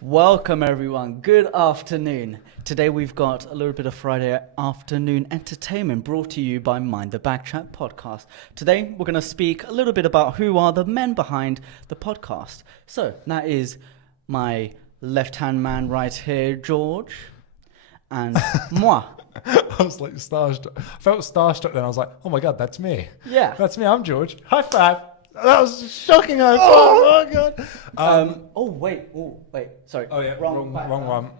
Welcome everyone, good afternoon. Today we've got a little bit of Friday afternoon entertainment brought to you by Mind the Backchat podcast. Today we're going to speak a little bit about who are the men behind the podcast. So that is my left-hand man right here, George, and moi. I was like starstruck. I felt starstruck then. I was like, oh my God, that's me. Yeah. That's me. I'm George. High five. That was shocking. Oh my God. Wait, sorry. Oh yeah, wrong one.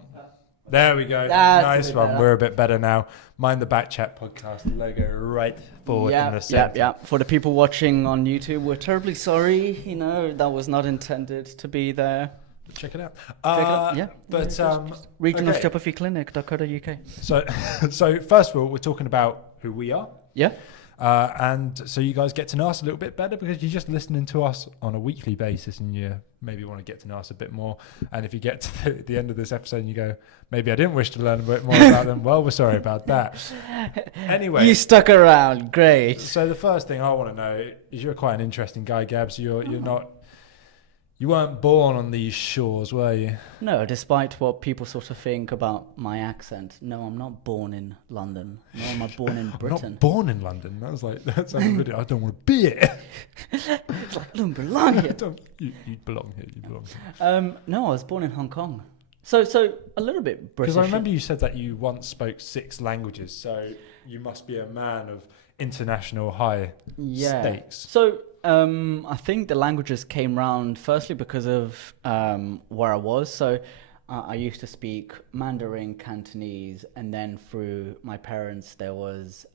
There we go. That's Nice one. We're a bit better now. Mind the Backchat podcast logo right forward in the center. Yeah. For the people watching on YouTube, we're terribly sorry. You know, that was not intended to be there. Check it out. Yeah. But regionalstrophyclinic.co.uk. So first of all, we're talking about who we are. Yeah. And so you guys get to know us a little bit better because you're just listening to us on a weekly basis and you maybe want to get to know us a bit more. And if you get to the end of this episode and you go, maybe I didn't wish to learn a bit more about them, well, we're sorry about that. Anyway. You stuck around. Great. So the first thing I want to know is you're quite an interesting guy, Gabs. You weren't born on these shores, were you? No, despite what people sort of think about my accent. No, I'm not born in London. No, I'm not born in Britain. I'm not born in London. That was like, that's a video. I don't want to be it. It's like, I don't belong here. You belong here. You belong here. No, I was born in Hong Kong. So a little bit British. Because I remember you said that you once spoke 6 languages, so you must be a man of international high stakes. So I think the languages came round firstly because of where I was. So I used to speak Mandarin, Cantonese, and then through my parents there was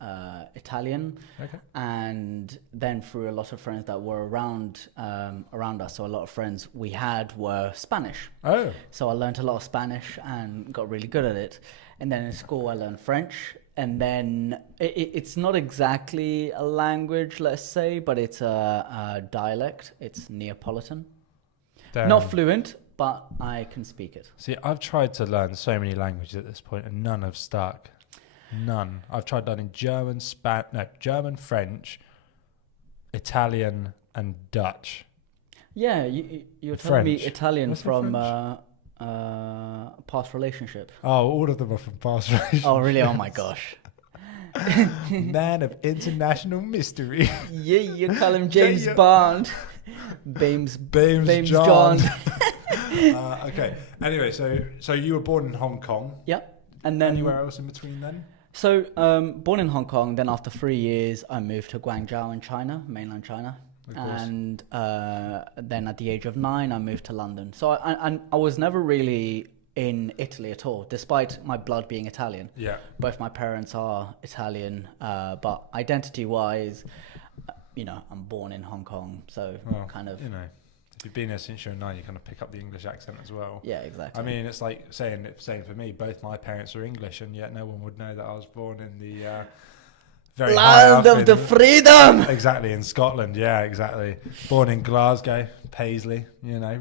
Italian, and then through a lot of friends that were around us. So a lot of friends we had were Spanish. Oh. So I learned a lot of Spanish and got really good at it. And then in school I learned French. And then it's not exactly a language, let's say, but it's a dialect. It's Neapolitan. Damn. Not fluent, but I can speak it. See, I've tried to learn so many languages at this point, and none have stuck. None. I've tried learning German, French, Italian, and Dutch. Yeah, you're telling me Italian. What's from past relationship. Oh, all of them are from past relationships. Oh, really? Oh my gosh. Man of international mystery. Yeah, you call him James Bond. Bames John. Okay. Anyway, so you were born in Hong Kong. Yeah. And then anywhere else in between then? So, born in Hong Kong, then after 3 years, I moved to Guangzhou in China, mainland China. And then at the age of 9, I moved to London. So I was never really in Italy at all, despite my blood being Italian. Yeah. Both my parents are Italian, but identity-wise, I'm born in Hong Kong. So kind of... If you've been there since you're 9, you kind of pick up the English accent as well. Yeah, exactly. I mean, it's like saying for me, both my parents are English, and yet no one would know that I was born in the... very land of the freedom. Exactly, in Scotland. Yeah, exactly. Born in Glasgow, Paisley,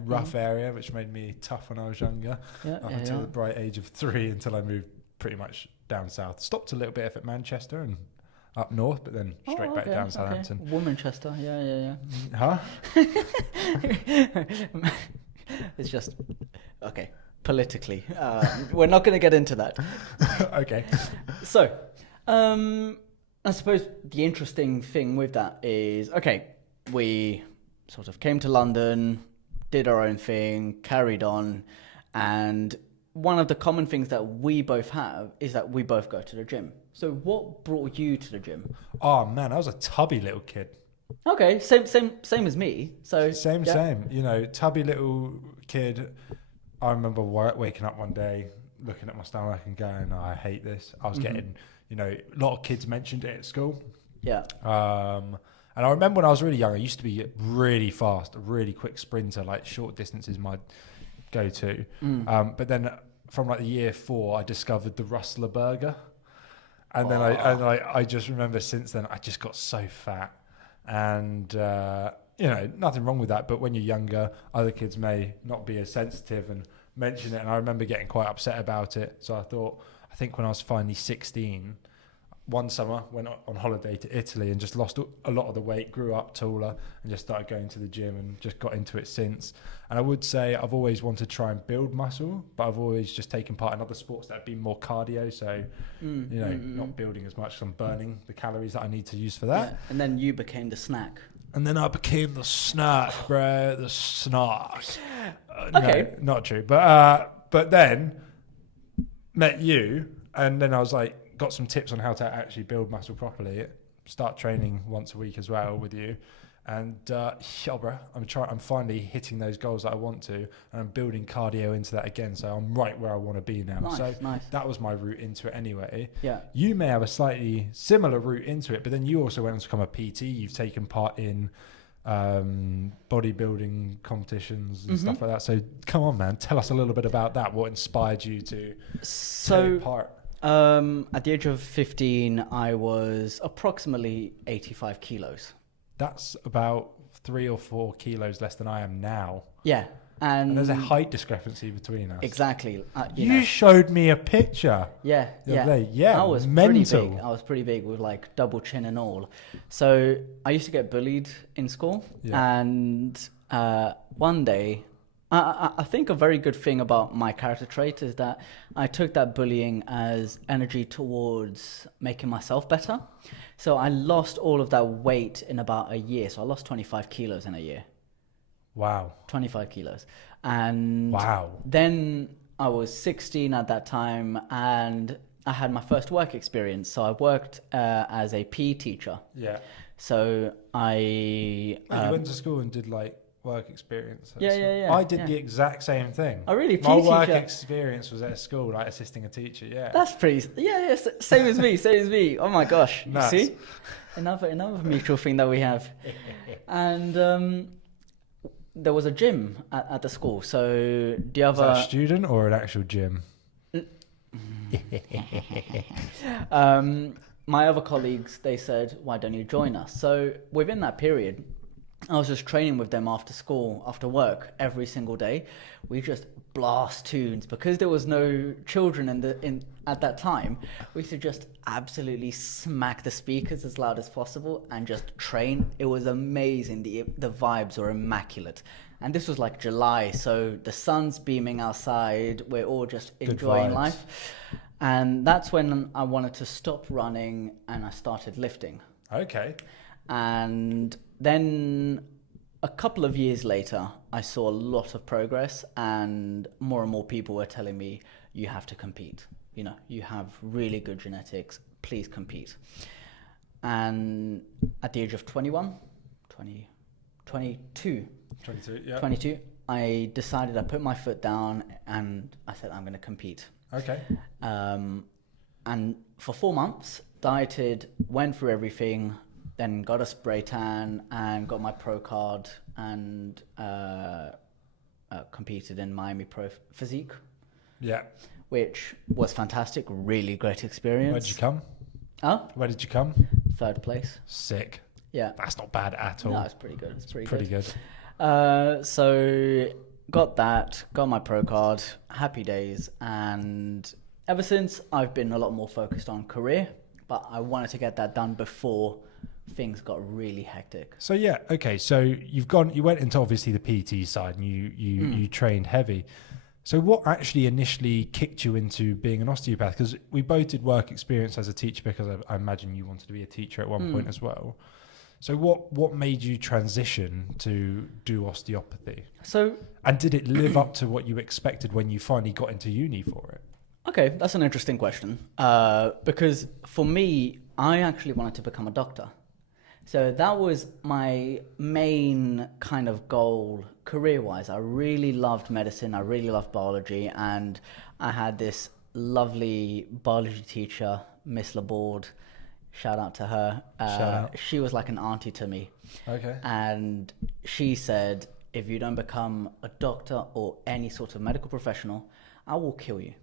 rough area, which made me tough when I was younger. Until the bright age of 3, until I moved pretty much down south. Stopped a little bit at Manchester and up north, but then straight back down Southampton. Womanchester, yeah. Huh? It's just okay. Politically, we're not going to get into that. Okay. So, I suppose the interesting thing with that is, okay, we sort of came to London, did our own thing, carried on, and one of the common things that we both have is that we both go to the gym. So what brought you to the gym? Oh man, I was a tubby little kid. Okay, same as me. So same. Tubby little kid. I remember waking up one day, looking at my stomach and going, oh, I hate this. I was getting... a lot of kids mentioned it at school. Yeah. And I remember when I was really young, I used to be really fast, a really quick sprinter, like short distances my go-to. But then from like the year 4, I discovered the Rustler burger. And then I just remember since then, I just got so fat. And, nothing wrong with that. But when you're younger, other kids may not be as sensitive and mention it. And I remember getting quite upset about it. So I think when I was finally 16, one summer, went on holiday to Italy and just lost a lot of the weight, grew up taller, and just started going to the gym and just got into it since. And I would say I've always wanted to try and build muscle, but I've always just taken part in other sports that have been more cardio. So, not building as much, 'cause I'm burning the calories that I need to use for that. Yeah. And then you became the snack. And then I became the snack, bro, the snack. Okay. No, not true. But then met you, and then I was like, got some tips on how to actually build muscle properly. Start training once a week as well with you, and bro, I'm finally hitting those goals that I want to, and I'm building cardio into that again. So I'm right where I want to be now. Nice. That was my route into it anyway. Yeah. You may have a slightly similar route into it, but then you also went on to become a PT. You've taken part in bodybuilding competitions and stuff like that. So come on, man, tell us a little bit about that. What inspired you to take part? At the age of 15, I was approximately 85 kilos. That's about 3 or 4 kilos less than I am now. Yeah. And there's a height discrepancy between us. Exactly. You showed me a picture. Yeah. Yeah. I was mental. pretty big. I was pretty big with like double chin and all. So I used to get bullied in school. Yeah. And one day, I think a very good thing about my character trait is that I took that bullying as energy towards making myself better. So I lost all of that weight in about a year. So I lost 25 kilos in a year. Wow. 25 kilos. And wow. Then I was 16 at that time, and I had my first work experience. So I worked as a PE teacher. Yeah. So you went to school and did like work experience. Yeah. I did the exact same thing. Oh, really? My work experience was at school, like assisting a teacher. Yeah. That's pretty. Yeah. Same as me. Same as me. Oh my gosh. Nuts. You see, another mutual thing that we have. And there was a gym at the school. So the other Was that a student or an actual gym? My other colleagues, they said, "Why don't you join us?" So within that period, I was just training with them after school, after work, every single day. We just blast tunes because there was no children at that time. We used to just absolutely smack the speakers as loud as possible and just train. It was amazing. The vibes were immaculate. And this was like July, so the sun's beaming outside. We're all just enjoying life. And that's when I wanted to stop running and I started lifting. Okay. And then a couple of years later, I saw a lot of progress, and more people were telling me, you have to compete. You know, you have really good genetics, please compete. And at the age of 22, yeah. 22, I decided, I put my foot down and I said, I'm going to compete. Okay. And for 4 months, dieted, went through everything, then got a spray tan and got my pro card and competed in Miami Pro Physique. Yeah. Which was fantastic, really great experience. Where did you come? Oh? Where did you come? 3rd place. Sick. Yeah. That's not bad at all. No, it's pretty good. It's pretty good. So got that, got my pro card, happy days. And ever since, I've been a lot more focused on career, but I wanted to get that done before things got really hectic. So yeah, okay. So you went into obviously the PT side, and you trained heavy. So what actually initially kicked you into being an osteopath? Because we both did work experience as a teacher, because I imagine you wanted to be a teacher at one point as well. So what made you transition to do osteopathy? And did it live up to what you expected when you finally got into uni for it? Okay, that's an interesting question. Because for me, I actually wanted to become a doctor. So that was my main kind of goal career-wise. I really loved medicine. I really loved biology. And I had this lovely biology teacher, Miss Laborde. Shout out to her. Shout out. She was like an auntie to me. Okay. And she said, if you don't become a doctor or any sort of medical professional, I will kill you.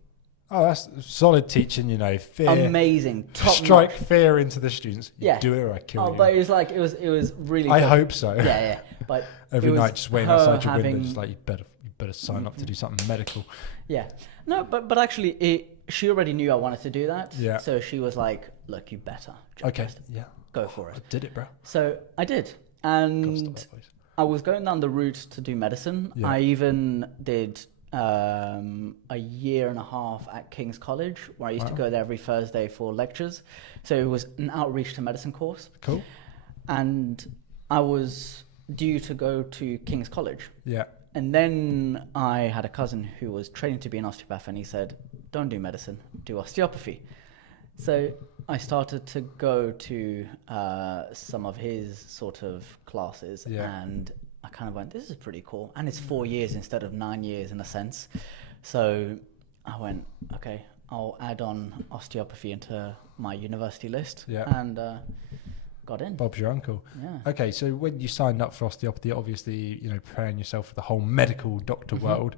Oh, that's solid teaching, fear. Amazing. Top Strike notch. Fear into the students. You do it or I kill you. But it was really I good. hope so. Yeah. But every night just waiting outside your window, just like, you better sign up to do something medical. Yeah. No, but actually she already knew I wanted to do that. Yeah. So she was like, look, you better. Okay. Just Yeah. go for I it. did it, bro. So I did. Gotta stop And that voice. I was going down the route to do medicine. Yeah. I even did a year and a half at King's College, where I used to Wow. go there every Thursday for lectures. So it was an outreach to medicine course. Cool. And I was due to go to King's College. Yeah. And then I had a cousin who was training to be an osteopath, and he said, don't do medicine, do osteopathy. So I started to go to some of his sort of classes, Yeah. and I kind of went, this is pretty cool. And it's 4 years instead of 9 years in a sense. So I went, okay, I'll add on osteopathy into my university list. Yeah. And got in. Bob's your uncle. Yeah. Okay, so when you signed up for osteopathy, obviously, preparing yourself for the whole medical doctor world,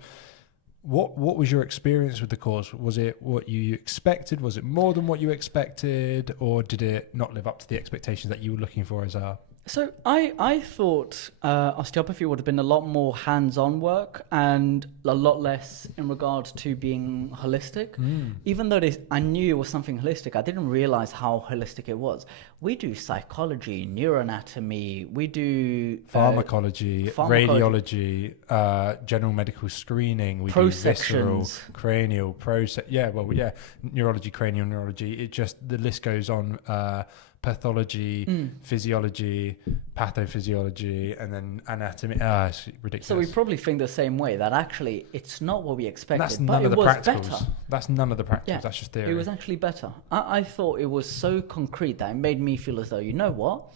what was your experience with the course? Was it what you expected? Was it more than what you expected? Or did it not live up to the expectations that you were looking for as a... So I thought osteopathy would have been a lot more hands-on work and a lot less in regard to being holistic. Even though I knew it was something holistic, I didn't realize how holistic it was. We do psychology, neuroanatomy, we do... Pharmacology, radiology, general medical screening, we do visceral, cranial, neurology, cranial neurology. It just, the list goes on. Pathology, physiology, pathophysiology, and then anatomy. It's ridiculous. So we probably think the same way, that actually it's not what we expected, That's but none it of the was practicals. better. That's none of the practicals. Yeah, That's just theory. It was actually better. I thought it was so concrete that it made me feel as though, you know what?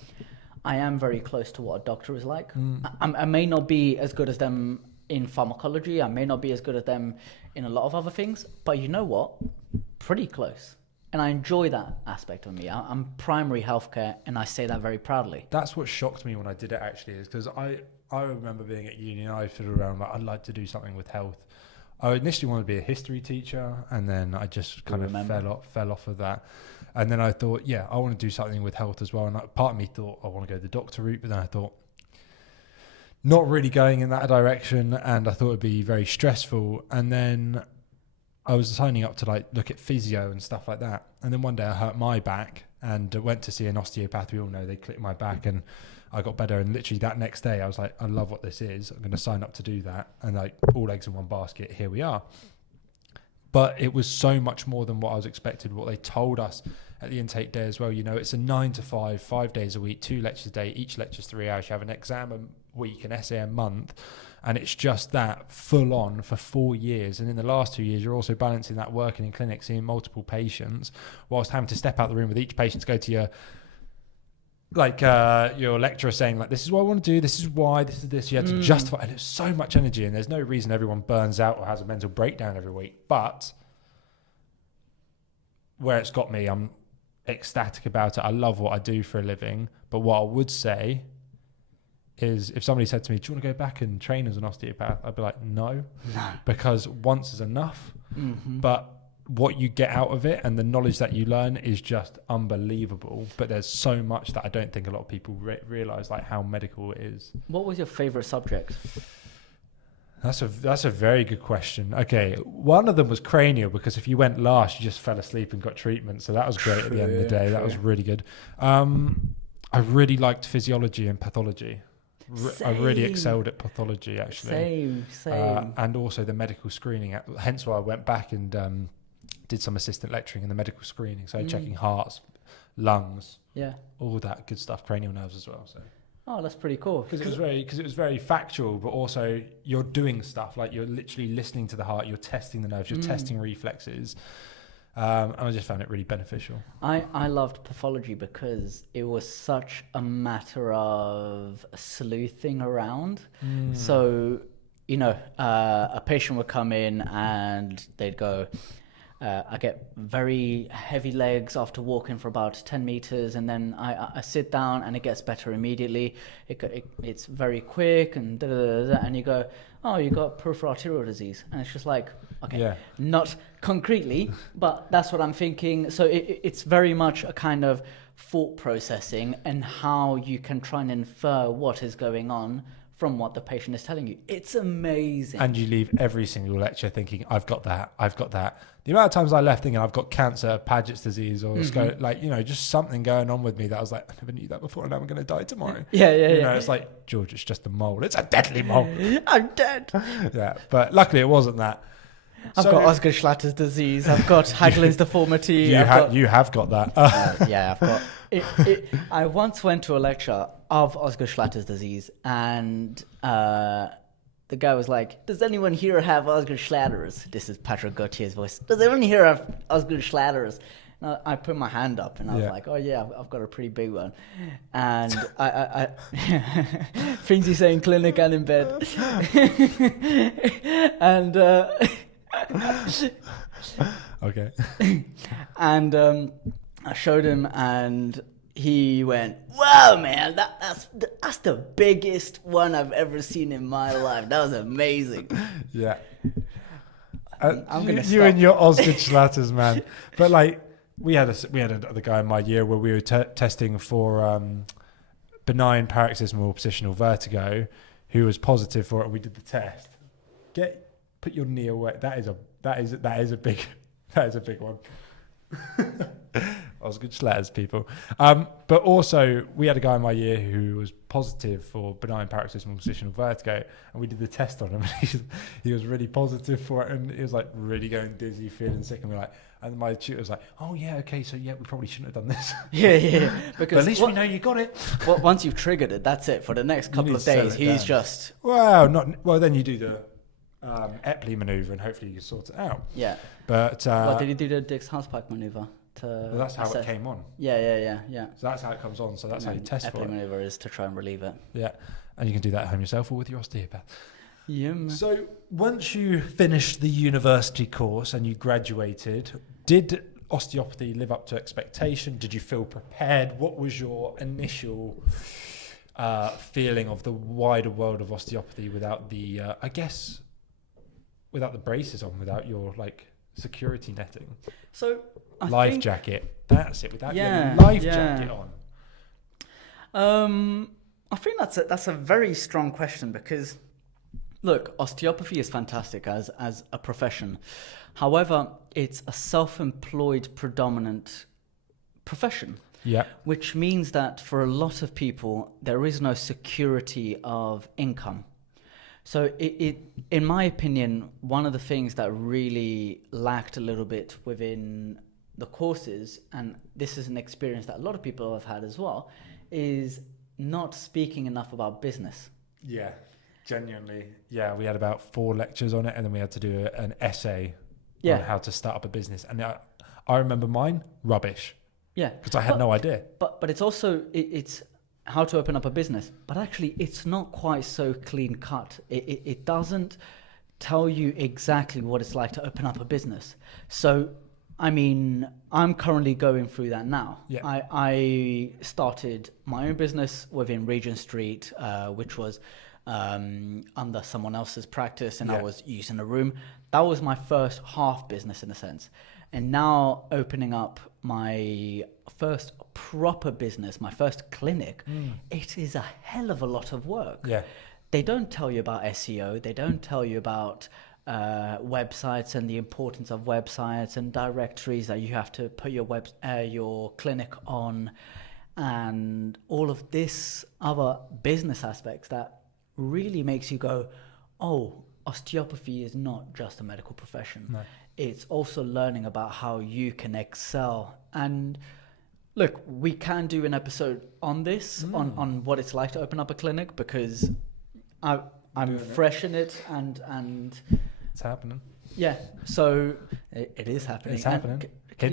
I am very close to what a doctor is like. I may not be as good as them in pharmacology. I may not be as good as them in a lot of other things. But you know what? Pretty close. And I enjoy that aspect of me. I'm primary healthcare, and I say that very proudly. That's what shocked me when I did it, actually, is because I remember being at uni and I fiddled around like, I'd like to do something with health. I initially wanted to be a history teacher, and then I just kind of fell off of that. And then I thought, yeah, I want to do something with health as well. And part of me thought I want to go the doctor route, but then I thought, not really going in that direction, and I thought it'd be very stressful. And then I was signing up to look at physio and stuff like that. And then one day I hurt my back and went to see an osteopath. We all know they clipped my back and I got better. And literally that next day I was like, I love what this is. I'm going to sign up to do that. And all eggs in one basket, here we are. But it was so much more than what I was expected, what they told us at the intake day as well. It's a 9 to 5, 5 days a week, 2 lectures a day. Each lecture's 3 hours. You have an exam a week, an essay a month. And it's just that full on for 4 years. And in the last 2 years, you're also balancing that working in clinic, seeing multiple patients, whilst having to step out the room with each patient to go to your lecturer saying, this is what I want to do, this is why, this is this. You had to justify, and it's so much energy. And there's no reason everyone burns out or has a mental breakdown every week. But where it's got me, I'm ecstatic about it. I love what I do for a living. But what I would say is, if somebody said to me, do you want to go back and train as an osteopath? I'd be like, no. Because once is enough. But what you get out of it and the knowledge that you learn is just unbelievable. But there's so much that I don't think a lot of people realize, how medical it is. What was your favorite subject? That's a very good question. Okay, one of them was cranial, because if you went last, you just fell asleep and got treatment. So that was great at the end of the day. That was really good. I really liked physiology and pathology. I really excelled at pathology, actually. Same. And also the medical screening. Hence why I went back and did some assistant lecturing in the medical screening. So checking hearts, lungs, all that good stuff, cranial nerves as well. So. Oh, that's pretty cool. Because it was very factual, but also you're doing stuff, you're literally listening to the heart, you're testing the nerves, you're testing reflexes. And I just found it really beneficial. I loved pathology because it was such a matter of sleuthing around. So, a patient would come in and they'd go, I get very heavy legs after walking for about 10 meters, and then I sit down and it gets better immediately. It's very quick and and you go, oh, you got peripheral arterial disease, and it's just like, okay, not concretely, but that's what I'm thinking. So it's very much a kind of thought processing and how you can try and infer what is going on from what the patient is telling you. It's amazing. And you leave every single lecture thinking, I've got that. The amount of times I left thinking I've got cancer, Paget's disease, or just something going on with me that I was like, I never knew that before, and now I'm going to die tomorrow. Yeah. It's like, George, it's just a mole. It's a deadly mole. I'm dead. Yeah, but luckily it wasn't that. I've got Osgood Schlatter's disease. I've got Hagelin's deformity. You have got that. Yeah, I've got it. I once went to a lecture of Osgood Schlatter's disease, and the guy was like, "Does anyone here have Osgood Schlatter's?" This is Patrick Gautier's voice. "Does anyone here have Osgood Schlatter's?" And I put my hand up, and I was like, "Oh yeah, I've got a pretty big one." And I things you say in clinic and in bed, and. Okay. And I showed him, and he went, "Wow, man, that's the biggest one I've ever seen in my life. That was amazing." Yeah. I'm gonna you and your Osgood Schlatters, man. But like, we had another guy in my year where we were testing for benign paroxysmal positional vertigo, who was positive for it. And we did the test. Put your knee away. That is a big one. Osgood Schlatters, people. But also, we had a guy in my year who was positive for benign paroxysmal positional vertigo, and we did the test on him. He was really positive for it, and he was like really going dizzy, feeling sick, and we're like, and my tutor was like, "Oh yeah, okay, so yeah, we probably shouldn't have done this." Yeah. Because but at least we know you got it. Well, once you've triggered it, that's it. For the next couple of days, he's just Then you do the Epley maneuver, and hopefully you sort it out. Yeah. But did he do the Dix-Housepack maneuver? That's how it came on. Yeah. So that's how it comes on. So that's how you test for it. Epley maneuver is to try and relieve it. Yeah, and you can do that at home yourself or with your osteopath. Yeah. Man. So once you finished the university course and you graduated, did osteopathy live up to expectation? Did you feel prepared? What was your initial feeling of the wider world of osteopathy without the, without the braces on, without your like security netting? So life jacket. That's it. Without your life jacket on. I think that's a very strong question, because look, osteopathy is fantastic as a profession. However, it's a self-employed predominant profession. Yeah. Which means that for a lot of people, there is no security of income. So it in my opinion, one of the things that really lacked a little bit within the courses, and this is an experience that a lot of people have had as well, is not speaking enough about business. Yeah, genuinely. Yeah, we had about 4 lectures on it, and then we had to do an essay on how to start up a business. And I remember mine, rubbish. Yeah. Because I had no idea. But it's also, it's how to open up a business. But actually, it's not quite so clean cut. It doesn't tell you exactly what it's like to open up a business. So, I mean, I'm currently going through that now. Yeah. I started my own business within Regent Street, which was under someone else's practice, and I was using a room. That was my first half business in a sense. And now opening up my first proper business, my first clinic, it is a hell of a lot of work. Yeah. They don't tell you about SEO. They don't tell you about websites and the importance of websites and directories that you have to put your clinic on, and all of this other business aspects that really makes you go, oh, osteopathy is not just a medical profession. No. It's also learning about how you can excel. And look, we can do an episode on this, on what it's like to open up a clinic, because I'm fresh in it, and it's happening. Yeah, so it is happening. It's happening. Could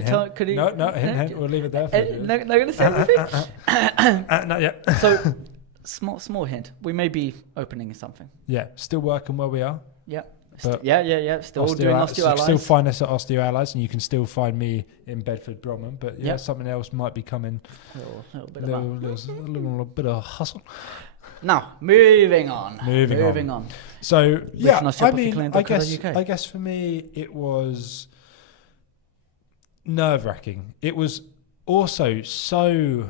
you no, hint. We'll leave it there for you. Not going to say anything? Not yet. So, small hint. We may be opening something. Yeah, still working where we are. Yeah. Still doing Osteo Allies. Still find us at Osteo Allies, and you can still find me in Bedford, Bromham. But something else might be coming. A little bit of hustle. Now, moving on. So, I mean, I guess for me, it was nerve-wracking. It was also so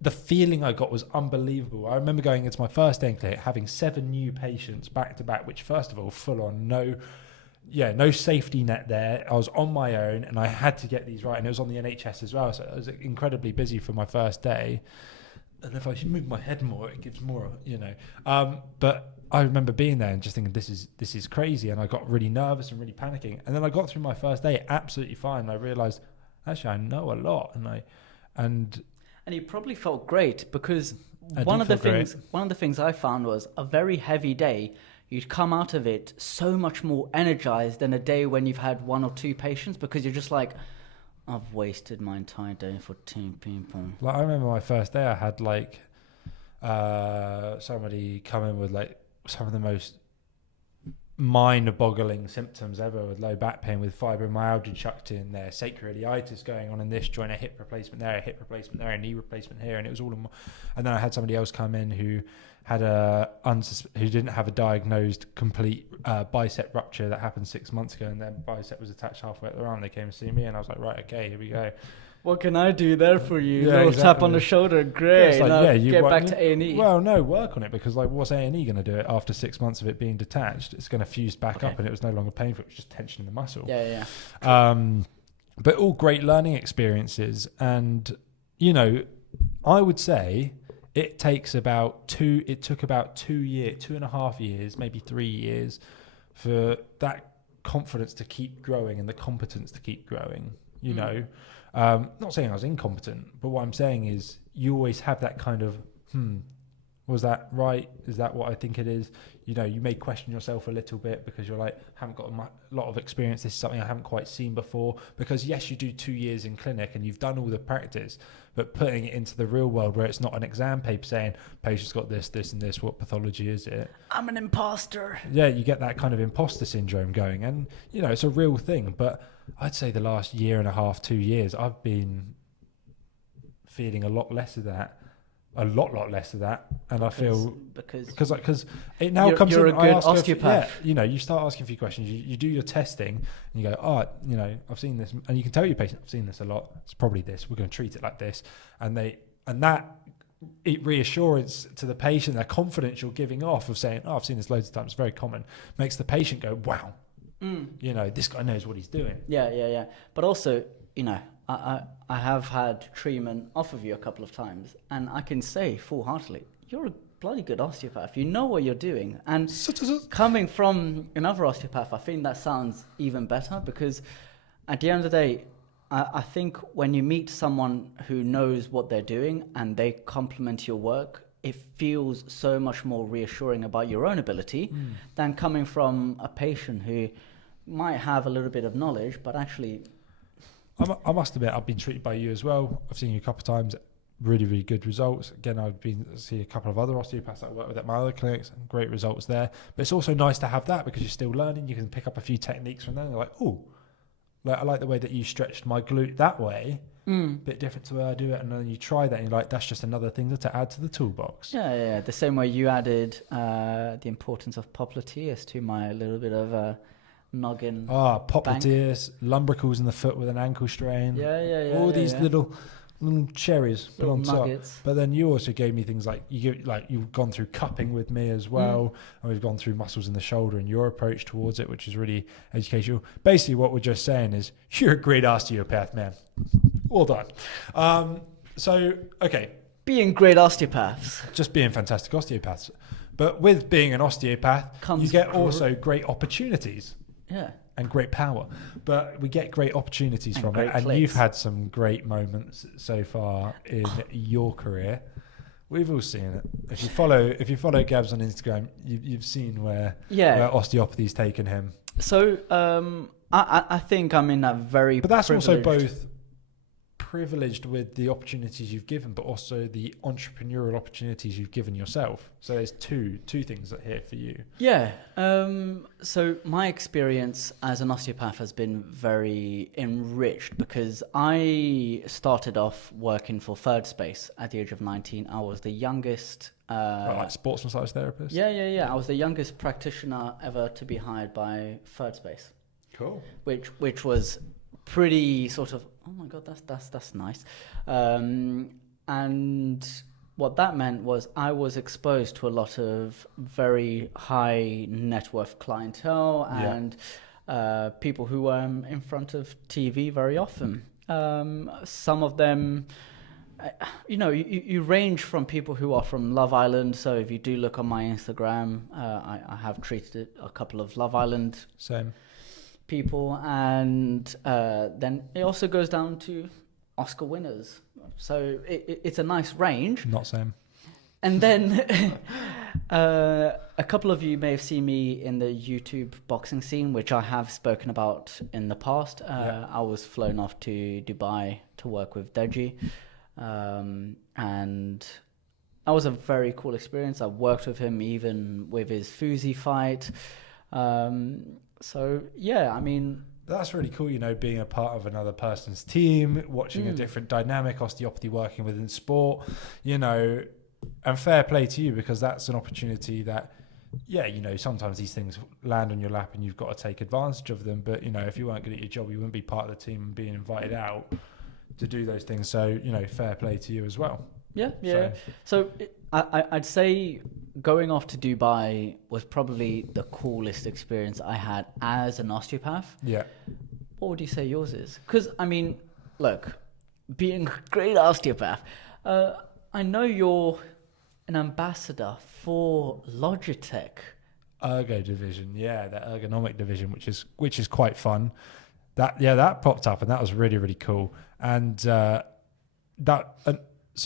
the feeling I got was unbelievable. I remember going into my first day in clinic, having 7 new patients back to back, which first of all, full on, no safety net there. I was on my own and I had to get these right, and it was on the NHS as well. So I was incredibly busy for my first day. And if I move my head more, it gives more, but I remember being there and just thinking, this is crazy. And I got really nervous and really panicking. And then I got through my first day absolutely fine. And I realized, actually, I know a lot. And you probably felt great, because I one did of feel the things I found was a very heavy day. You'd come out of it so much more energized than a day when you've had 1 or 2 patients, because you're just like, I've wasted my entire day for 2 people. Like, I remember my first day, I had like somebody come in with like some of the most mind-boggling symptoms ever, with low back pain, with fibromyalgia chucked in there, sacroiliitis going on in this joint, a hip replacement there, a knee replacement here, and it was all and then I had somebody else come in who had who didn't have a diagnosed complete bicep rupture that happened 6 months ago, and their bicep was attached halfway up the arm. They came to see me, and I was like, right, okay, here we go. What can I do there for you? Yeah, Little exactly. tap on the shoulder, great. It's like, now you get back to A&E. Well, no, work on it, because like, what's A&E going to do it after 6 months of it being detached? It's going to fuse back up, and it was no longer painful. It was just tension in the muscle. Yeah. But all great learning experiences, and I would say it took about 2 years, 2.5 years, maybe 3 years, for that confidence to keep growing and the competence to keep growing. Not saying I was incompetent, but what I'm saying is you always have that kind of, was that right? Is that what I think it is? You may question yourself a little bit, because you're like, haven't got a lot of experience. This is something I haven't quite seen before. Because yes, you do 2 years in clinic and you've done all the practice, but putting it into the real world where it's not an exam paper saying patient's got this, this and this, what pathology is it? I'm an imposter. Yeah, you get that kind of imposter syndrome going, and it's a real thing. But I'd say the last 1.5, 2 years, I've been feeling a lot less of that. A lot less of that, and I feel because it now comes. You're in, a good osteopath. You start asking a few questions. You do your testing, and you go, I've seen this, and you can tell your patient, I've seen this a lot. It's probably this. We're going to treat it like this, and that reassurance to the patient, that confidence you're giving off of saying, I've seen this loads of times. It's very common. Makes the patient go, wow, this guy knows what he's doing. Yeah. But also, I have had treatment off of you a couple of times, and I can say full-heartedly, you're a bloody good osteopath. You know what you're doing. And coming from another osteopath, I think that sounds even better, because at the end of the day, I think when you meet someone who knows what they're doing and they compliment your work, it feels so much more reassuring about your own ability than coming from a patient who might have a little bit of knowledge, but actually... I must admit, I've been treated by you as well. I've seen you a couple of times. Really, really good results. Again, I've been to see a couple of other osteopaths that I work with at my other clinics, and great results there. But it's also nice to have that, because you're still learning. You can pick up a few techniques from them. You're like, I like the way that you stretched my glute that way. Bit different to the way I do it. And then you try that, and you're like, that's just another thing to add to the toolbox. Yeah. The same way you added the importance of popliteus to my little bit of... noggin. Popliteus, lumbricals in the foot with an ankle strain. Yeah. All these little cherries put on nuggets. Top. But then you also gave me things like you've gone through cupping with me as well, and we've gone through muscles in the shoulder and your approach towards it, which is really educational. Basically, what we're just saying is you're a great osteopath, man. Well done. Okay. Being great osteopaths. Just being fantastic osteopaths. But with being an osteopath, you get also great opportunities. Yeah. And great power. But we get great opportunities from it. And clicks. You've had some great moments so far in your career. We've all seen it. If you follow Gabs on Instagram, you've seen where osteopathy's taken him. So I think I'm in that very But that's privileged... also both privileged with the opportunities you've given, but also the entrepreneurial opportunities you've given yourself. So there's two things that here for you. Yeah. So my experience as an osteopath has been very enriched, because I started off working for Third Space at the age of 19. I was the youngest... like sports massage therapist? Yeah. I was the youngest practitioner ever to be hired by Third Space. Cool. Which was pretty sort of, oh my God, that's nice. And what that meant was I was exposed to a lot of very high net worth clientele and people who were in front of TV very often. Some of them, you range from people who are from Love Island. So if you do look on my Instagram, I have treated a couple of Love Island people. And then it also goes down to Oscar winners. So it's a nice range. Not same. And then a couple of you may have seen me in the YouTube boxing scene, which I have spoken about in the past. I was flown off to Dubai to work with Deji. And that was a very cool experience. I worked with him even with his Fuzi fight. So, yeah, I mean... That's really cool, being a part of another person's team, watching a different dynamic, osteopathy working within sport, and fair play to you, because that's an opportunity that, sometimes these things land on your lap and you've got to take advantage of them. But, if you weren't good at your job, you wouldn't be part of the team and being invited out to do those things. So, fair play to you as well. Yeah. So I'd say going off to Dubai was probably the coolest experience I had as an osteopath. Yeah. What would you say yours is? Because, I mean, look, being a great osteopath, I know you're an ambassador for Logitech. Ergo division, the ergonomic division, which is quite fun. That popped up and that was really, really cool. And so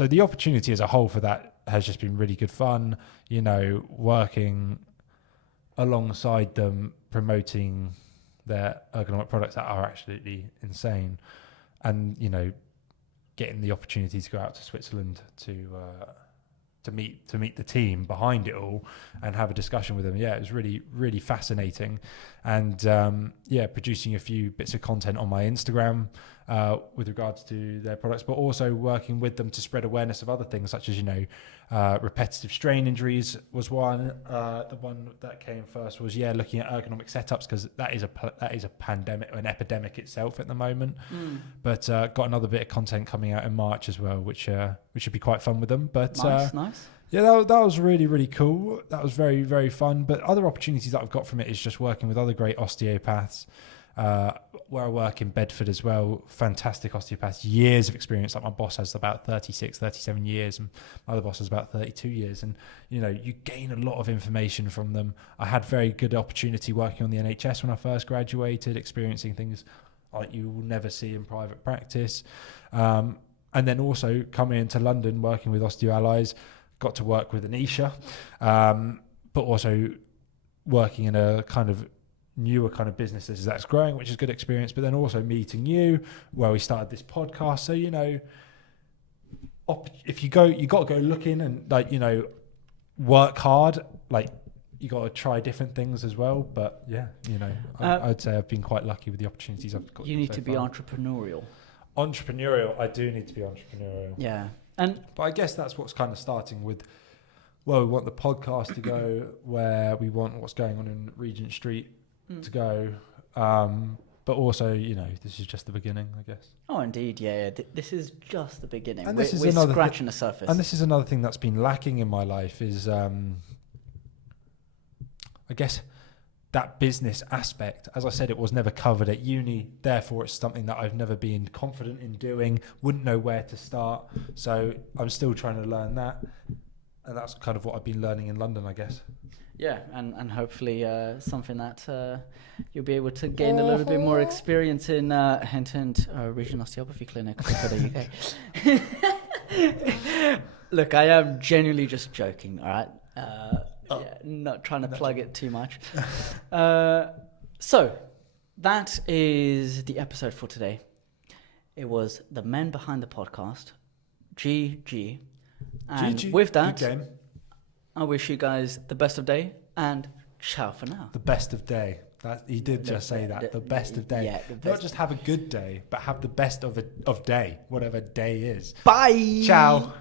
the opportunity as a whole for that has just been really good fun, working alongside them, promoting their ergonomic products that are absolutely insane, and getting the opportunity to go out to Switzerland to meet the team behind it all and have a discussion with them. It was really, really fascinating. And producing a few bits of content on my Instagram with regards to their products, but also working with them to spread awareness of other things, such as repetitive strain injuries was one. The one that came first was looking at ergonomic setups, because that is a pandemic, an epidemic itself at the moment. But got another bit of content coming out in March as well, which should be quite fun with them. But nice. Yeah, that was really, really cool. That was very, very fun. But other opportunities that I've got from it is just working with other great osteopaths. Where I work in Bedford as well, fantastic osteopaths, years of experience. Like my boss has about 36, 37 years, and my other boss has about 32 years. And, you gain a lot of information from them. I had very good opportunity working on the NHS when I first graduated, experiencing things like you will never see in private practice. And then also coming into London, working with Osteo Allies, got to work with Anisha, but also working in a kind of newer kind of businesses that's growing, which is good experience. But then also meeting you, where we started this podcast. So if you got to go looking and work hard. You got to try different things as well. But I'd say I've been quite lucky with the opportunities I've got. You need to be entrepreneurial. I do need to be entrepreneurial. Yeah, but I guess that's what's kind of starting with where we want the podcast to go, where we want what's going on in Regent Street to go, but also this is just the beginning, I guess. Oh, indeed, yeah. This is just the beginning. And we're scratching the surface. And this is another thing that's been lacking in my life is, I guess, that business aspect. As I said, it was never covered at uni. Therefore, it's something that I've never been confident in doing. Wouldn't know where to start. So I'm still trying to learn that, and that's kind of what I've been learning in London, I guess. Yeah, and hopefully something that you'll be able to gain a little bit more experience in hint, Regional Osteopathy Clinic for the UK. Look, I am genuinely just joking, all right? Not trying to plug it too much. So, that is the episode for today. It was the men behind the podcast, GG. And GG. with that, good game. I wish you guys the best of day and ciao for now. The best of day. He did just say that. The best of day. Yeah, not just have a good day, but have the best of day, whatever day is. Bye. Ciao.